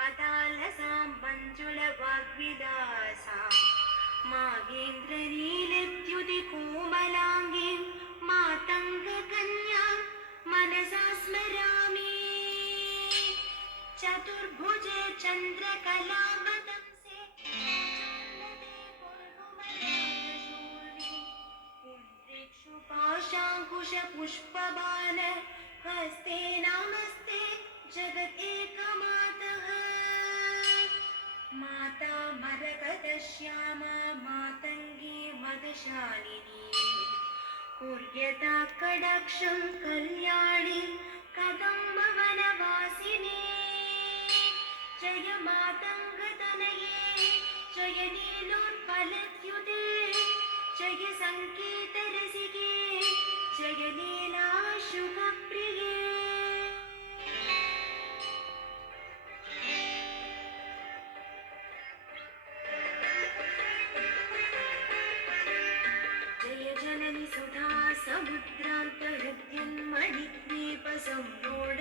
मदालसां मञ्जुलवाग्विलासां मागेन्द्रनीलद्युतिकोमलाङ्गीं मातङ्गकन्यां मनसा स्मरामि। चतुर्भुजे चन्द्रकलावतंसे चोन्नते कुर्कुमरागशूर्वे पुण्ड्रेक्षुपाशाङ्कुशपुष्पबाण हस्ते नमस्ते जगदेकमातः। माता मरकतश्यामा मातङ्गी मदशालिनी कुर्यता कडाक्षं कल्याणी कदम्बवनवासिनी। जय मातङ्गतनये जय नीलोत्पलद्युते जय सङ्केतरसिके जय लीलाशुभप्रिये। जय जननि सुधा समुद्रान्तहृद्यन्मणिद्वीपसम्रोढ